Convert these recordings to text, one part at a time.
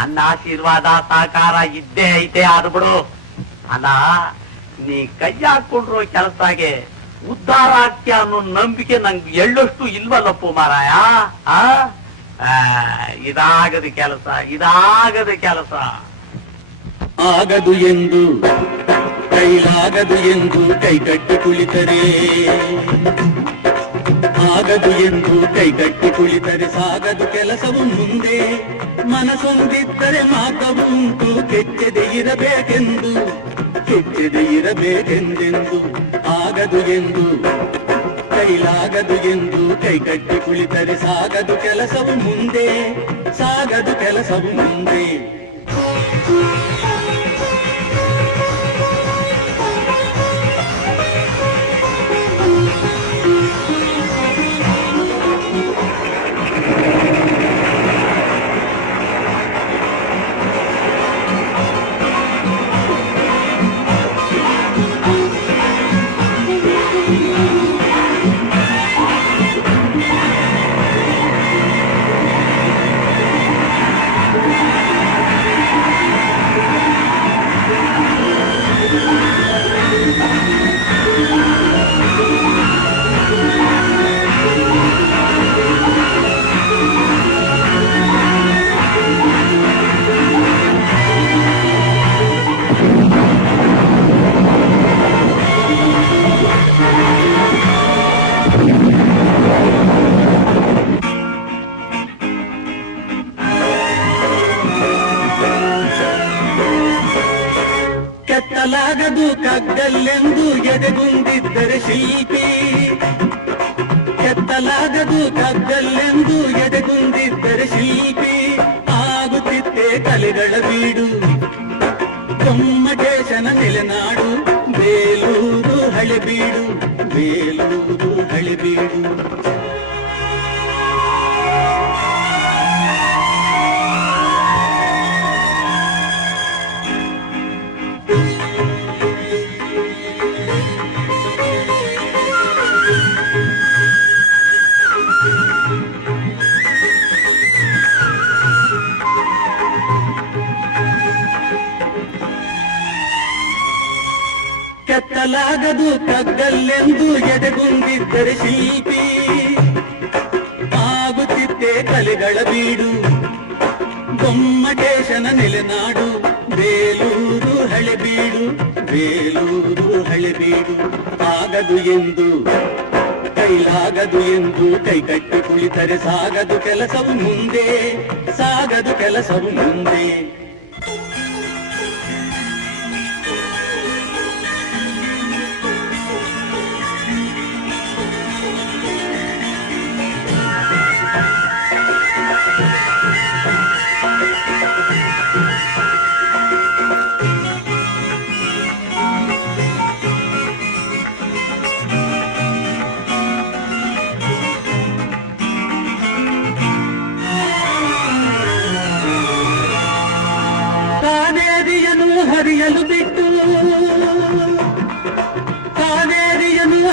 ನನ್ನ ಆಶೀರ್ವಾದ ಸಹಕಾರ ಇದ್ದೇ ಐತೆ ಆದ್ಬಿಡು. ಅಲ್ಲ, ನೀ ಕೈ ಹಾಕೊಂಡ್ರು ಕೆಲಸದಾಗೆ ಉದ್ಧಾರ ಆಗ್ತೀಯ ಅನ್ನೋ ನಂಬಿಕೆ ನಂಗೆ ಎಳ್ಳಷ್ಟು ಇಲ್ವಲ್ಲಪ್ಪು ಮಾರಾಯ. ಇದಾಗದ ಕೆಲಸ ಆಗದು ಎಂದು ಕೈಲಾಗದು ಎಂದು ಕೈಗಟ್ಟಿ ಕುಳಿತರೆ, ಆಗದು ಎಂದು ಕೈಗಟ್ಟಿ ಕುಳಿತರೆ ಸಾಗದು ಕೆಲಸವು ಮುಂದೆ. ಮನಸೊಂದಿದ್ದರೆ ಮಾತವು ಉಂಟು, ಕೆಚ್ಚದೆ ಇರಬೇಕೆಂದೆಂದು. ಆಗದು ಎಂದು ಕೈಲಾಗದು ಎಂದು ಕೈಗಟ್ಟಿ ಕುಳಿತರೆ ಸಾಗದು ಕೆಲಸವು ಮುಂದೆ. ಕೆತ್ತಲಾಗದು ಕಗ್ಗಲ್ಲೆಂದು ಎದೆಗುಂದಿದ್ದರೆ ಶಿಲ್ಪಿ, ಕೆತ್ತಲಾಗದು ಕಗ್ಗಲ್ಲೆಂದು ಎದೆಗುಂದಿದ್ದರೆ ಶಿಲ್ಪಿ. ಆಗುತ್ತಿತ್ತೆ ಕಲೆಗಳ ಬೀಡು, ಗೊಮ್ಮಟೇಶನ ನೆಲೆನಾಡು, ಬೇಲೂರು ಹಳೆಬೀಡು. ಕೆತ್ತಲಾಗದು ಕಗ್ಗಲ್ಲೆಂದು ಎದೆಗುಂದಿದ್ದರೆ ಶಿಲ್ಪಿ. ಆಗುತ್ತಿತ್ತೆ ಕಲೆಗಳ ಬೀಡು, ಗೊಮ್ಮಟೇಶನ ನೆಲೆನಾಡು, ಬೇಲೂರು ಹಳೆಬೀಡು. ಆಗದು ಎಂದು ಕೈಲಾಗದು ಎಂದು ಕೈಗಟ್ಟಿ ಕುಳಿತರೆ ಸಾಗದು ಕೆಲಸವು ಮುಂದೆ.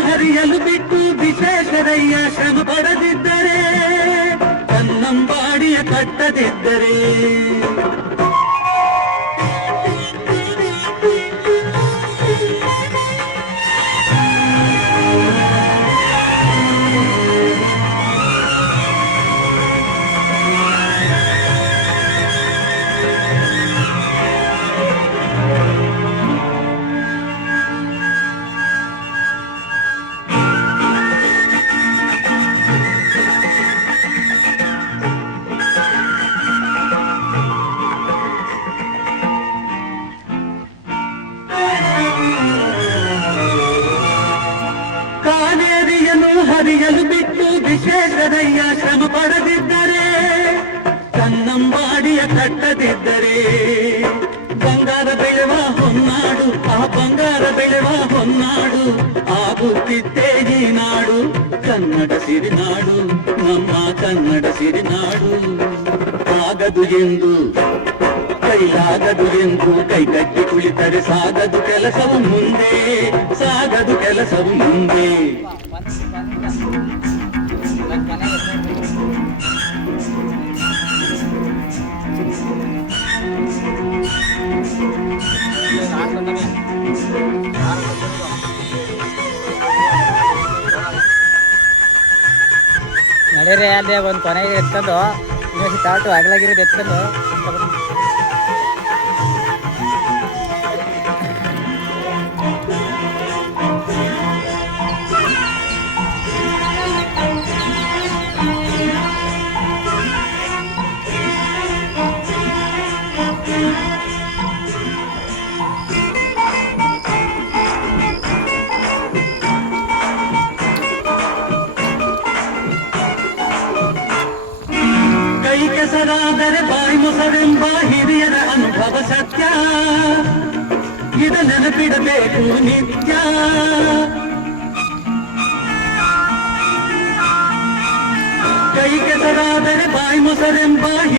ಹರಿಯಲು ಬಿಟ್ಟು ವಿಶ್ವೇಶ್ವರಯ್ಯ ಶ್ರಮ ಪಡದಿದ್ದರೆ, ಕನ್ನಂಬಾಡಿಯ ಕಟ್ಟದಿದ್ದರೆ. ಹರಿಯಲು ಬಿಟ್ಟು ವಿಶ್ವೇಶ್ವರಯ್ಯ ಶ್ರಮ ಪಡದಿದ್ದರೆ, ಕನ್ನಂಬಾಡಿಯ ಕಟ್ಟದಿದ್ದರೆ. ಬಂಗಾರ ಬೆಳೆವ ಹೊನ್ನಾಡು, ಆ ಬಂಗಾರ ಬೆಳೆವ ಹೊನ್ನಾಡು, ಆಗುತ್ತಿದ್ದೇ ಈ ನಾಡು ಕನ್ನಡ ಸಿರಿನಾಡು, ನಮ್ಮ ಕನ್ನಡ ಸಿರಿನಾಡು. ಆಗದು ಎಂದು ಕೈಲಾಗದು ಎಂದು ಕೈಗಟ್ಟಿ ಕುಳಿತರೆ ಸಾಗದು ಕೆಲಸವು ಮುಂದೆ. ನಡೀರಿ ಅಲ್ಲಿ ಒಂದು ಕೊನೆಗೆ ಎತ್ಕೊಂಡು ಇನ್ನೊಂದು ತಾಟು ಅಗಲಾಗಿರೋದು ಎತ್ಕೊಂಡು ಕೈ ಕೆಸರಾದರೆ ಬಾಯಿ ಮೊಸರೆಂಬ ಹಿರಿಯರ ಅನುಭವ ಸತ್ಯ ಇದ ನೆನಪಿಡಬೇಕು ನಿತ್ಯ ಕೈ ಕೆಸರಾದರೆ ಬಾಯಿ ಮೊಸರೆಂಬ